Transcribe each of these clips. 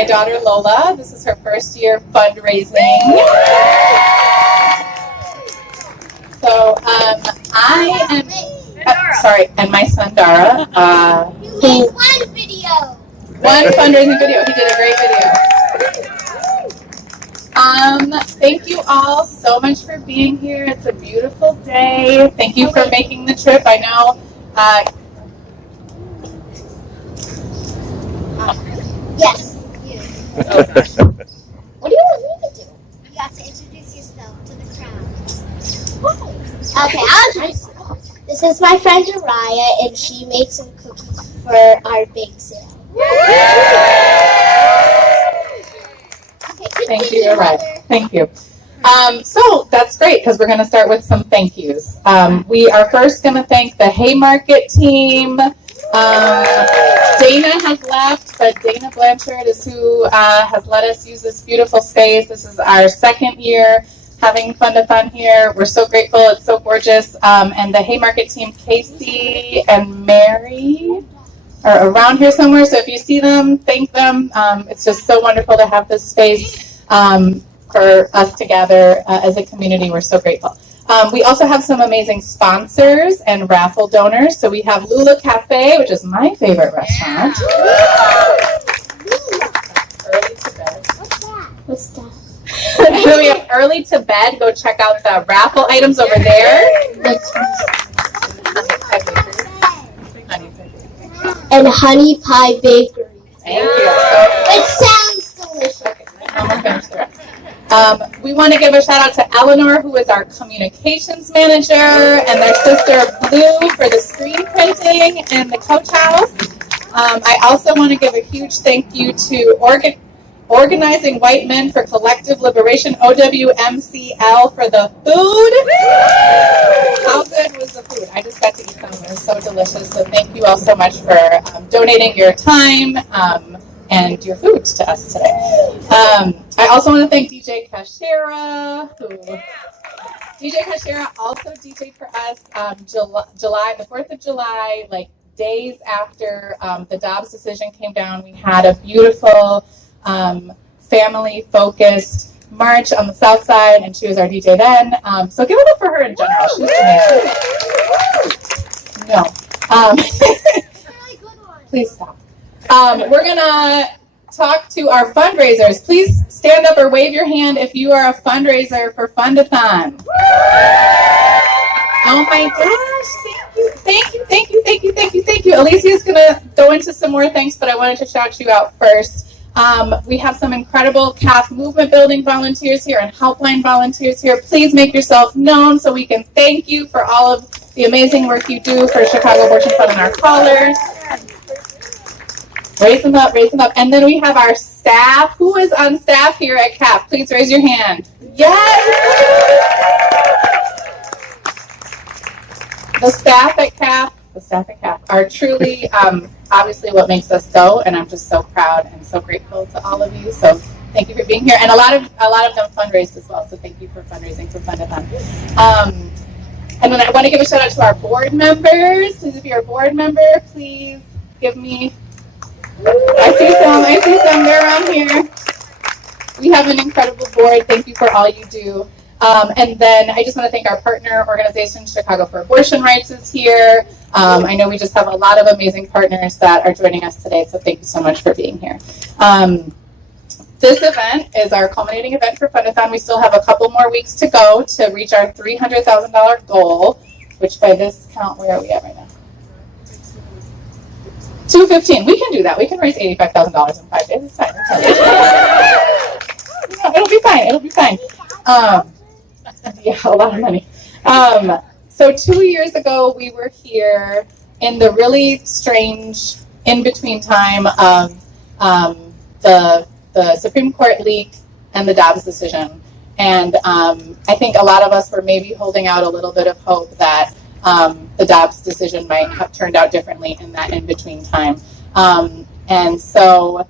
my daughter Lola. This is her first year fundraising. So I am, and my son Dara. You made one video. One fundraising video. He did a great video. Thank you all so much for being here. It's a beautiful day. Thank you for making the trip. I know. Yes. You. Oh gosh. What do you want me to do? You have to introduce yourself to the crowd. Okay, I'll introduce you. This is my friend Uriah, and she made some cookies for our bake sale. Okay, Thank you, Uriah. Thank you. So that's great because we're going to start with some thank yous. We are first going to thank the Haymarket team. Dana has left, but Dana Blanchard is who has let us use this beautiful space. This is our second year having Fund-a-thon here. We're so grateful. It's so gorgeous. And the Haymarket team, Casey and Mary, are around here somewhere. So if you see them, thank them. It's just so wonderful to have this space for us to gather as a community. We're so grateful. We also have some amazing sponsors and raffle donors. So we have Lula Cafe, which is my favorite restaurant. Early to bed. What's that? So we have Early to Bed. Go check out the raffle items over there. And Honey Pie Bakery. Thank you. It sounds delicious. We want to give a shout out to Eleanor, who is our communications manager, and their sister Blue for the screen printing and the coach house. I also want to give a huge thank you to Organizing White Men for Collective Liberation, OWMCL, for the food. How good was the food? I just got to eat some. It was so delicious. So thank you all so much for donating your time and your food to us today. I also want to thank DJ Kashira, DJ Kashira also DJ'd for us July, the 4th of July, like days after the Dobbs decision came down. We had a beautiful family-focused march on the South Side, and she was our DJ then. So give it up for her in general. She's amazing. No. Please stop. We're going to talk to our fundraisers. Please stand up or wave your hand if you are a fundraiser for Fund-a-thon. Oh my gosh, thank you. Alicia's going to go into some more thanks, but I wanted to shout you out first. We have some incredible CAF movement building volunteers here and helpline volunteers here. Please make yourself known so we can thank you for all of the amazing work you do for Chicago Abortion Fund and our callers. Raise them up. And then we have our staff. Who is on staff here at CAF? Please raise your hand. Yes! The staff at CAF are truly obviously what makes us go, and I'm just so proud and so grateful to all of you. So thank you for being here, and a lot of them fundraised as well. So thank you for fundraising for Fund-a-thon. And then I want to give a shout out to our board members. Please, if you're a board member, please give me. I see some. They're around here. We have an incredible board. Thank you for all you do. And then I just want to thank our partner organization, Chicago for Abortion Rights, is here. I know we just have a lot of amazing partners that are joining us today, so thank you so much for being here. This event is our culminating event for Fund-a-thon. We still have a couple more weeks to go to reach our $300,000 goal, which by this count, where are we at right now? 215. We can do that. We can raise $85,000 in 5 days. It's fine. It'll be fine. Yeah, a lot of money. So 2 years ago, we were here in the really strange in-between time of the Supreme Court leak and the Dobbs decision. And I think a lot of us were maybe holding out a little bit of hope that the Dobbs decision might have turned out differently in that in-between time. And so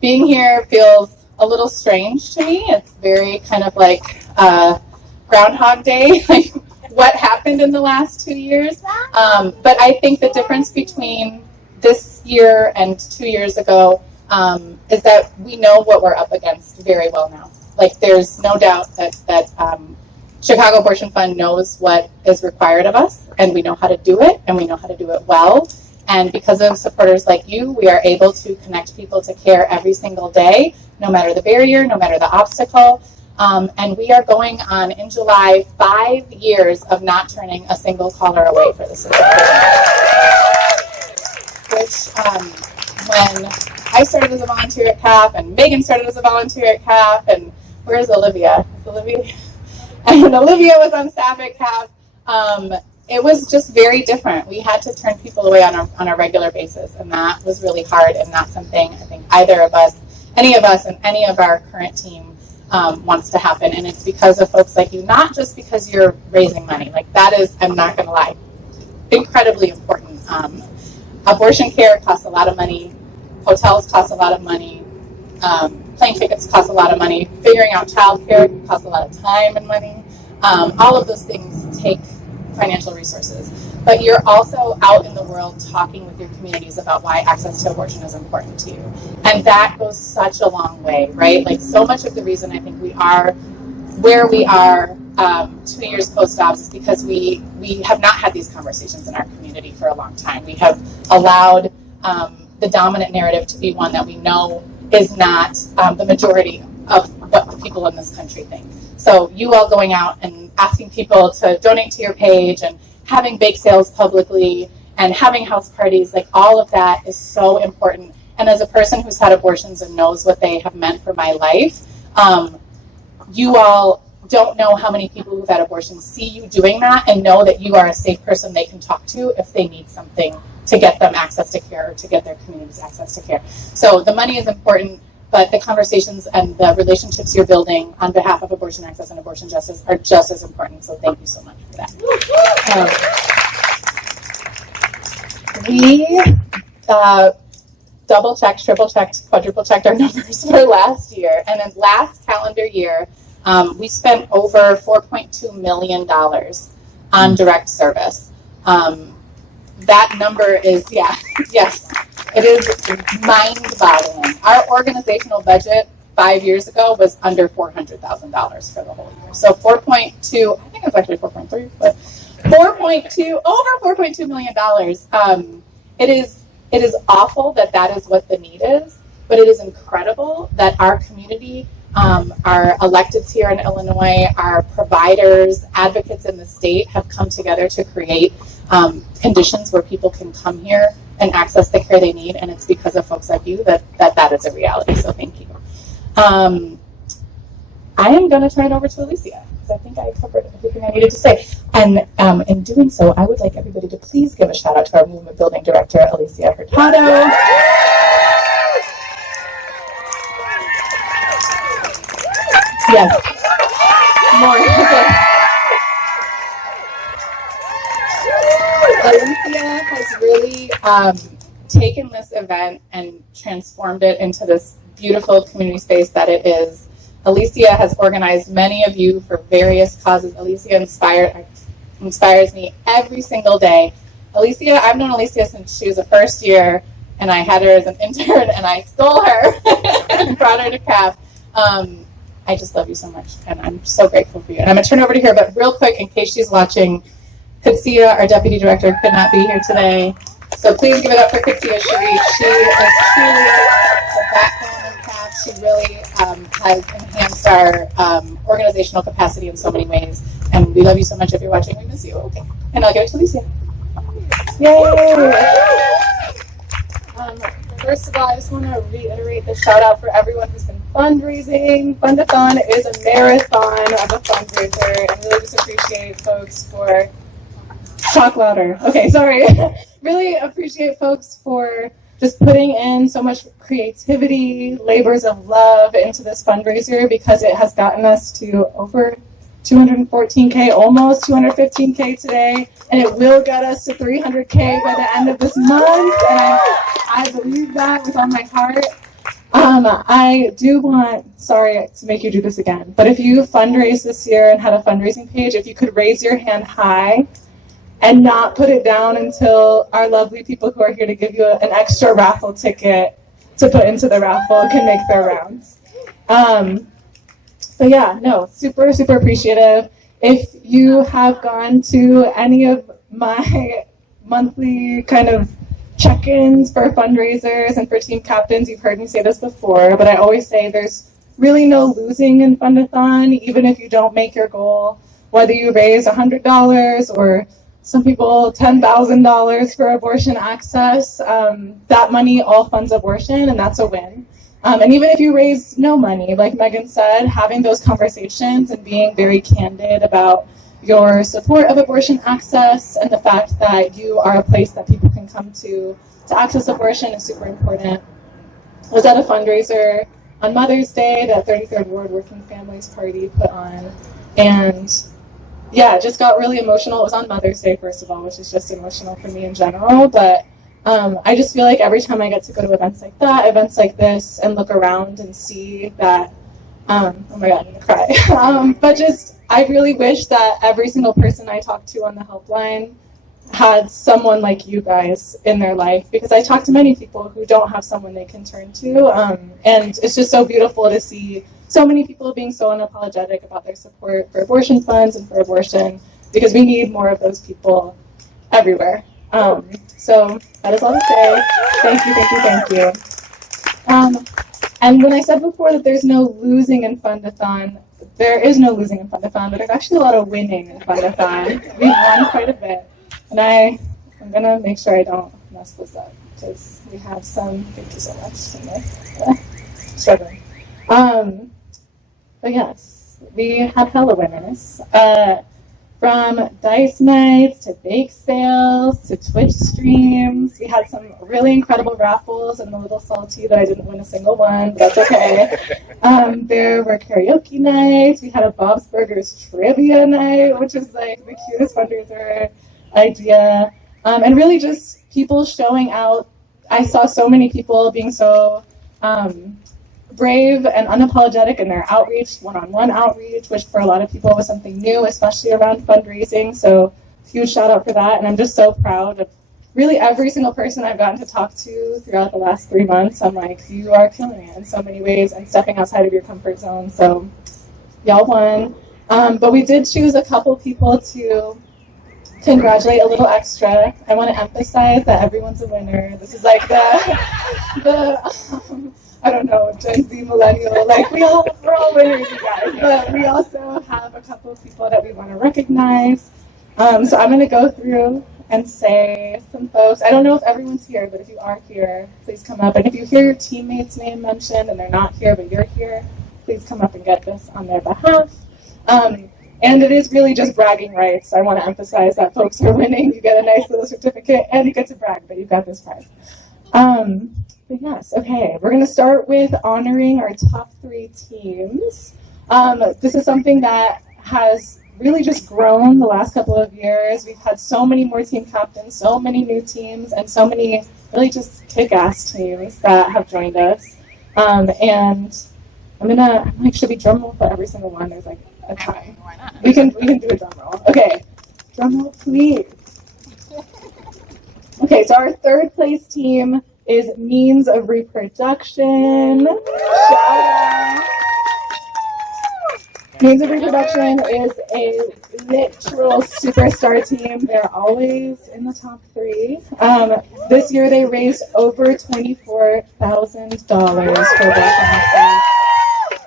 being here feels a little strange to me. It's very kind of like Groundhog Day, like what happened in the last 2 years. But I think the difference between this year and 2 years ago is that we know what we're up against very well now. Like, there's no doubt that Chicago Abortion Fund knows what is required of us, and we know how to do it, and we know how to do it well. And because of supporters like you, we are able to connect people to care every single day, no matter the barrier, no matter the obstacle. And we are going on, in July, 5 years of not turning a single caller away for this event. Which, when I started as a volunteer at CAF, and Megan started as a volunteer at CAF, and where's Olivia? Is Olivia? And when Olivia was on staff at CAF, it was just very different. We had to turn people away on a regular basis, and that was really hard, and not something I think either of us, any of us, and any of our current team wants to happen. And it's because of folks like you, not just because you're raising money. Like, that is, I'm not going to lie, incredibly important. Abortion care costs a lot of money. Hotels cost a lot of money. Plane tickets cost a lot of money. Figuring out childcare costs a lot of time and money. All of those things take financial resources. But you're also out in the world talking with your communities about why access to abortion is important to you. And that goes such a long way, right? Like, so much of the reason I think we are where we are 2 years post-op is because we have not had these conversations in our community for a long time. We have allowed the dominant narrative to be one that we know is not the majority of what the people in this country think. So you all going out and asking people to donate to your page, and having bake sales publicly, and having house parties, like, all of that is so important. And as a person who's had abortions and knows what they have meant for my life, you all don't know how many people who've had abortions see you doing that and know that you are a safe person they can talk to if they need something to get them access to care, or to get their communities access to care. So the money is important, but the conversations and the relationships you're building on behalf of abortion access and abortion justice are just as important. So thank you so much for that. We double-checked, triple-checked, quadruple-checked our numbers for last year. And then last calendar year, we spent over $4.2 million on direct service. That number is, yes, it is mind-boggling. Our organizational budget 5 years ago was under $400,000 for the whole year. So 4.2, I think it was actually 4.3, but 4.2, over $4.2 million. It is awful that is what the need is, but it is incredible that our community, our electeds here in Illinois, our providers, advocates in the state have come together to create conditions where people can come here and access the care they need, and it's because of folks like you that is a reality, so thank you. I am going to turn it over to Alicia, because I think I covered everything I needed to say. And in doing so, I would like everybody to please give a shout out to our movement building director, Alicia Hurtado. Yes. More. Alicia has really taken this event and transformed it into this beautiful community space that it is. Alicia has organized many of you for various causes. Alicia inspires me every single day. Alicia, I've known Alicia since she was a first year, and I had her as an intern, and I stole her and brought her to CAF. I just love you so much, and I'm so grateful for you. And I'm going to turn over to her, but real quick, in case she's watching, Katsia, our deputy director, could not be here today. So please give it up for Katsia Sharif. She is truly the backbone of CAF. She really has enhanced our organizational capacity in so many ways. And we love you so much. If you're watching, we miss you. Okay. And I'll give it to Alicia. Yay! First of all, I just want to reiterate the shout out for everyone who's been fundraising. Fund-a-thon is a marathon of a fundraiser, and really just appreciate folks for talk louder. Okay, sorry. Really appreciate folks for just putting in so much creativity, labors of love into this fundraiser, because it has gotten us to over 214K, almost 215K today, and it will get us to 300K by the end of this month, and I believe that with all my heart. I do want, sorry to make you do this again, but if you fundraised this year and had a fundraising page, if you could raise your hand high and not put it down until our lovely people who are here to give you an extra raffle ticket to put into the raffle can make their rounds. But yeah, no, super, super appreciative. If you have gone to any of my monthly kind of check-ins for fundraisers and for team captains, you've heard me say this before, but I always say there's really no losing in Fund-a-thon, even if you don't make your goal, whether you raise $100 or some people $10,000 for abortion access. That money all funds abortion, and that's a win. And even if you raise no money, like Megan said, having those conversations and being very candid about your support of abortion access and the fact that you are a place that people can come to access abortion is super important. I was at a fundraiser on Mother's Day that 33rd Ward Working Families Party put on, and yeah, it just got really emotional. It was on Mother's Day, first of all, which is just emotional for me in general, but I just feel like every time I get to go to events like that, events like this, and look around and see that, oh my God, I'm gonna cry. But just, I really wish that every single person I talked to on the helpline had someone like you guys in their life, because I talk to many people who don't have someone they can turn to, and it's just so beautiful to see so many people being so unapologetic about their support for abortion funds and for abortion, because we need more of those people everywhere. So that is all to say. Thank you, thank you, thank you. And when I said before that there's no losing in Fund-a-thon, there is no losing in Fund-a-thon, but there's actually a lot of winning in Fund-a-thon. We've won quite a bit. And I'm going to make sure I don't mess this up, because we have some, thank you so much, struggling. But yes, we have hella winners. From dice nights to bake sales to Twitch streams. We had some really incredible raffles, and a little salty that I didn't win a single one, but that's okay. There were karaoke nights. We had a Bob's Burgers trivia night, which was like the cutest fundraiser idea. And really just people showing out. I saw so many people being so brave and unapologetic in their outreach, one-on-one outreach, which for a lot of people was something new, especially around fundraising. So huge shout out for that. And I'm just so proud of really every single person I've gotten to talk to throughout the last 3 months. I'm like, you are killing it in so many ways and stepping outside of your comfort zone. So y'all won. But we did choose a couple people to congratulate a little extra. I want to emphasize that everyone's a winner. This is like the I don't know, Gen Z millennial, like we're all winners, you guys, but we also have a couple of people that we want to recognize. So I'm going to go through and say some folks. I don't know if everyone's here, but if you are here, please come up. And if you hear your teammate's name mentioned and they're not here, but you're here, please come up and get this on their behalf. And it is really just bragging rights. I want to emphasize that folks are winning. You get a nice little certificate, and you get to brag that you've got this prize. But yes, okay, we're going to start with honoring our top 3 teams. This is something that has really just grown the last couple of years. We've had so many more team captains, so many new teams, and so many really just kick-ass teams that have joined us. And should we drum roll for every single one? There's like a time. Why not? We can do a drum roll. Okay, drum roll, please. Okay, so our 3rd place team is Means of Reproduction. Shout out. Means of Reproduction is a literal superstar team. They're always in the top 3. This year they raised over $24,000 for abortion access.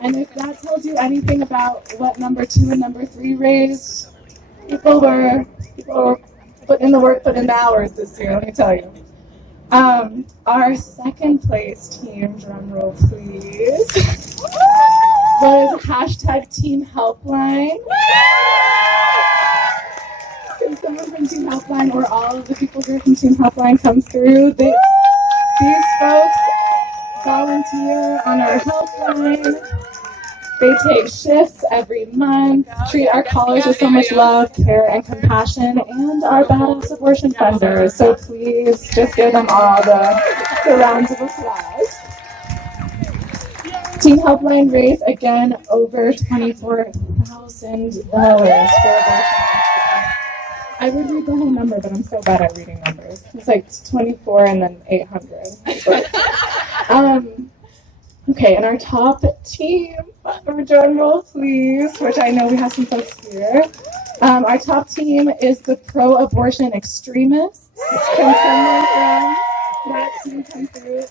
And if that tells you anything about what number 2 and number 3 raised, people were putting in the work, putting in the hours this year, let me tell you. Our 2nd place team, drum roll please, was hashtag Team Helpline. If someone from Team Helpline or all of the people here from Team Helpline come through, these folks volunteer on our helpline. They take shifts every month, treat our callers with so much love, care, and compassion, and are badass abortion funders. So please just give them all the rounds of applause. Team Helpline raised, again, over $24,000 for abortion access. I would read the whole number, but I'm so bad at reading numbers. It's like 24 and then 800. Okay, and our top team, drum roll please, which I know we have some folks here. Our top team is the pro-abortion extremists. Can someone from that team come through?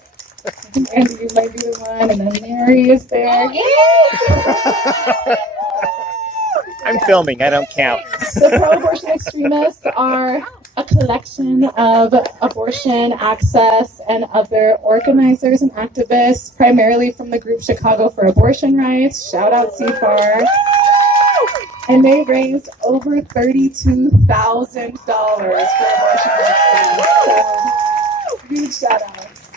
I think Andy, you might be the one, and then Mary is there. I'm filming, I don't count. The pro-abortion extremists are a collection of abortion access and other organizers and activists, primarily from the group Chicago for Abortion Rights. Shout out CFAR. And they raised over $32,000 for abortion access. So huge shout outs.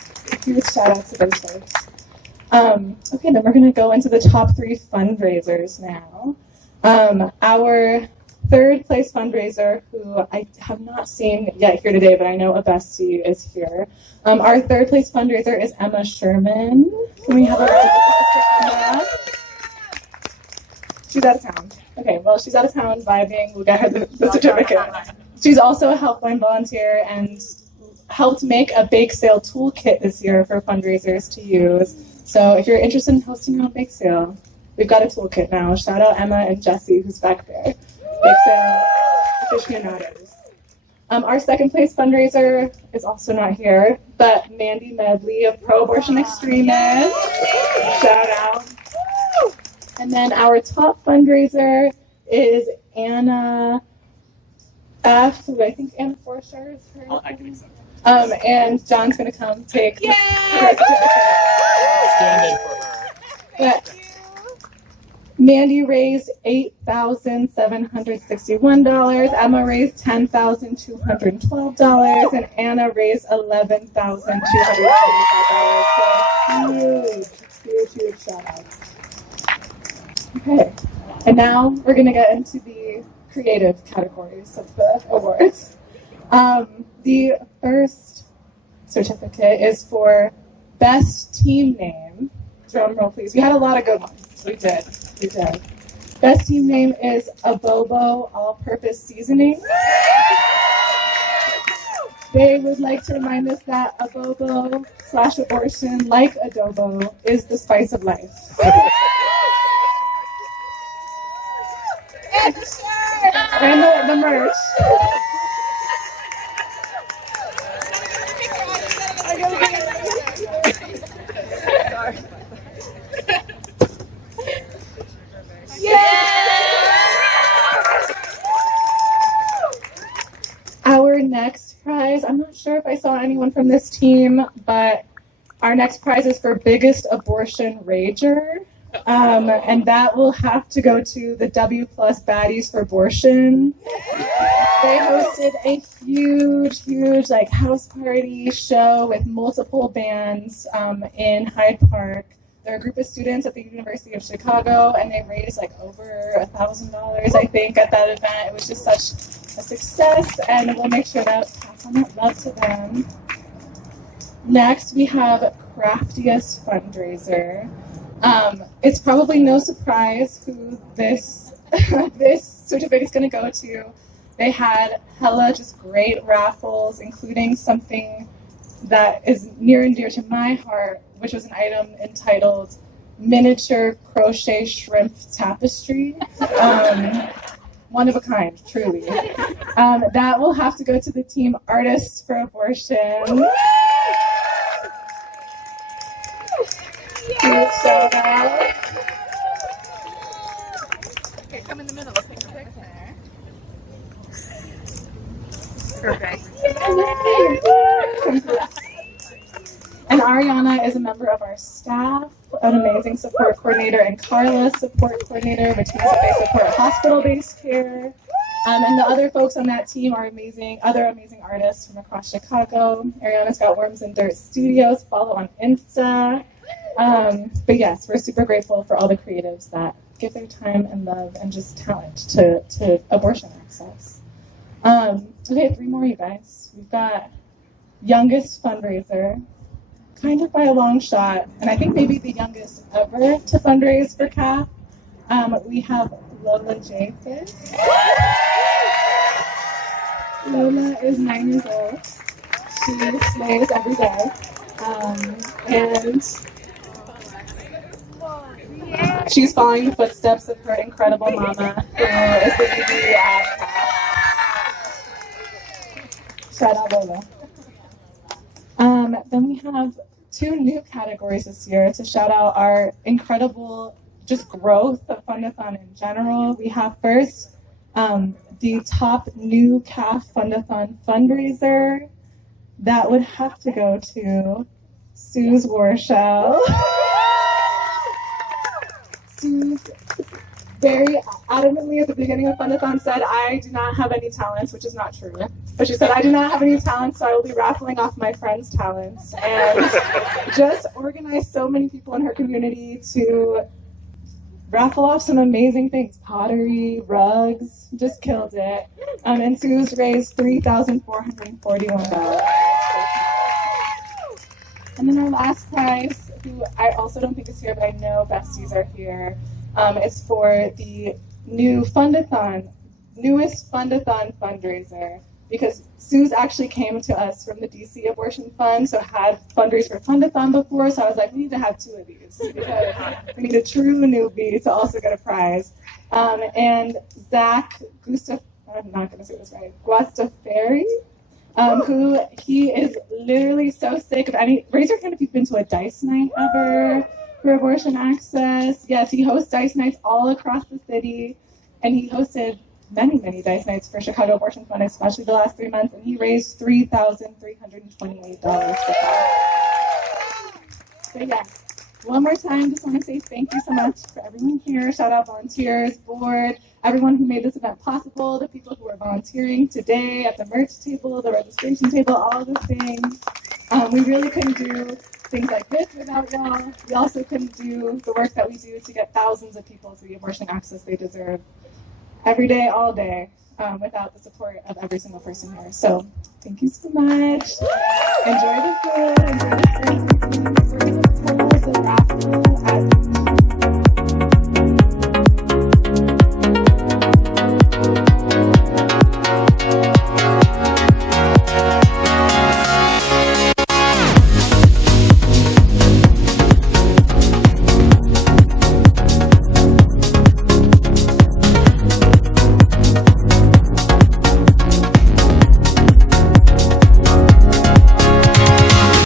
Huge shout outs to those folks. Okay, then we're going to go into the top 3 fundraisers now. Our third place fundraiser, who I have not seen yet here today, but I know a bestie is here. Our third place fundraiser is Emma Sherman. Can we have a round of applause for Emma? She's out of town. Okay, well, she's out of town vibing. We'll get her the certificate. She's also a Helpline volunteer and helped make a bake sale toolkit this year for fundraisers to use. So if you're interested in hosting your own bake sale, we've got a toolkit now. Shout out Emma and Jesse, who's back there. Bake sale aficionados. Our second place fundraiser is also not here, but Mandy Medley of Pro-Abortion Extremists. Shout out. And then our top fundraiser is Anna F. Who I think Anna Forsher is her. I can accept. And John's going to come take her certificate. Stand in for her. But Mandy raised $8,761. Emma raised $10,212, and Anna raised $11,275. So huge shout outs. Okay, and now we're going to get into the creative categories of the awards. The first certificate is for Best Team Name. Drum roll, please. We had a lot of good ones. We did. Best team name is Abobo All-Purpose Seasoning. They would like to remind us that Abobo/abortion, like adobo, is the spice of life. And the shirt. And the merch. Our next prize, I'm not sure if I saw anyone from this team, but our next prize is for Biggest Abortion Rager. And that will have to go to the W+ Baddies for Abortion. They hosted a huge like house party show with multiple bands in Hyde Park. They're a group of students at the University of Chicago, and they raised like over $1,000, I think, at that event. It was just such a success, and we'll make sure to pass on that love to them. Next, we have Craftiest Fundraiser. It's probably no surprise who this this certificate is going to go to. They had hella just great raffles, including something that is near and dear to my heart, which was an item entitled Miniature Crochet Shrimp Tapestry. One of a kind, truly. That will have to go to the team Artists for Abortion. Huge shout out. Okay, come in the middle. Let's take a picture. Perfect. And Ariana is a member of our staff, an amazing support coordinator, and Carla, support coordinator, which means that they support hospital-based care. And the other folks on that team are other amazing artists from across Chicago. Ariana's got Worms and Dirt Studios. Follow on Insta. But yes, we're super grateful for all the creatives that give their time and love and just talent to abortion access. Okay, 3 more, you guys. We've got Youngest Fundraiser, kind of by a long shot, and I think maybe the youngest ever to fundraise for CAF. We have Lola J. Fitz. Lola is 9 years old. She slays every day. And she's following the footsteps of her incredible mama, who is the ED at CAF. Shout out Lola. Then we have 2 new categories this year to shout out our incredible just growth of Fund-a-thon in general. We have first the top new CAF Fund-a-thon fundraiser. That would have to go to Sue's Warshell. Sue very adamantly at the beginning of Fund-a-thon said, I do not have any talents, which is not true. But she said, I do not have any talents, so I will be raffling off my friends' talents. And just organized so many people in her community to raffle off some amazing things. Pottery, rugs, just killed it. And Sue's raised $3,441. And then our last prize, who I also don't think is here, but I know besties are here, is for the new newest Fund-a-thon fundraiser. Because Sue's actually came to us from the DC Abortion Fund, so had fundraised for Fund-a-thon before, so I was like, we need to have 2 of these, because we need a true newbie to also get a prize. And Zach I'm not going to say this right, Guastafari, who he is literally so sick of raise your hand if you've been to a dice night ever for abortion access. Yes, he hosts dice nights all across the city, and he hosted many dice nights for Chicago Abortion Fund, especially the last 3 months, and he raised $3,328 for that. So yes, one more time, just want to say thank you so much for everyone here. Shout out volunteers, board, everyone who made this event possible, the people who are volunteering today at the merch table, the registration table, all the things. We really couldn't do things like this without y'all. We also couldn't do the work that we do to get thousands of people to the abortion access they deserve every day, all day, without the support of every single person here. So thank you so much. Enjoy the food, enjoy the food. We're going to close the raffle at